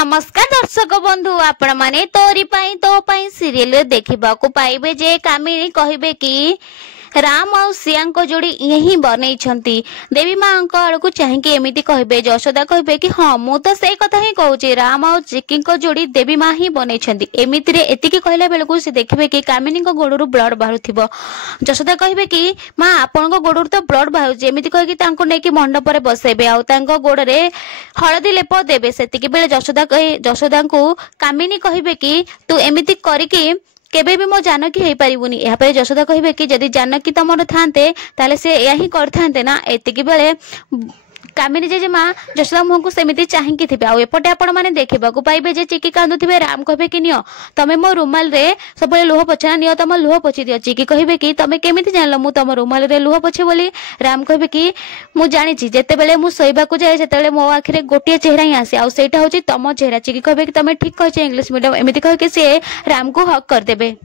नमस्कार दर्शक बंधु आपण माने तोरी पाई तो पाई सीरियल देखा पाइबे जे कामिनी कहिबे कि राम और सिया जोड़ी यही बनई देवी माँ आड़ को चाहिए एमती कहे यशोदा कहे कि हाँ मु तो से कथा ही कहूँ राम और चिकी जोड़ी देवी माँ ही बनई एमती एतिकी कहला बेलू से देखिए कि कामिनी गोड़ ब्लड बाहर यशोदा कहे कि माँ आपण गोड़ तो ब्लड बाहर एमती कहीकि मंडप बसैबे गोड़े हलदी लेप देवे से बेले यशोदा को कामिनी कहे कि तू एमती करके केबे भी मो जानकी हो पारिबुनी यापर यशोदा कहे कि जदि जानकी तुम थांते ताले से या ही करथांते ना एतिकी बेले कामिनी जेजेमा यशोदा मुह को सेमती चाहिए थे आउपटे आपण मैंने देखा पाइबे जे चिकी कांदुथिबे राम कहे कि नियो तमे मो रुमाल रे सब लुह पोछना नियो तुम लुह पोछि दियो चिकी कहे कि तमे केमिति जानलो मु तुम रुमाल रे लुह पोछे बोली राम कहे कि मु जानी जेते बेले मु सोइबा को जाए सेते मो आखिरे गोटे चेहरा ही आसे आउ सेटा होची तुम चेहरा चिकी कहे कि तमे ठीक कहछ इंग्लिश मीडियम एमिति कहे कि से राम को हक कर देबे।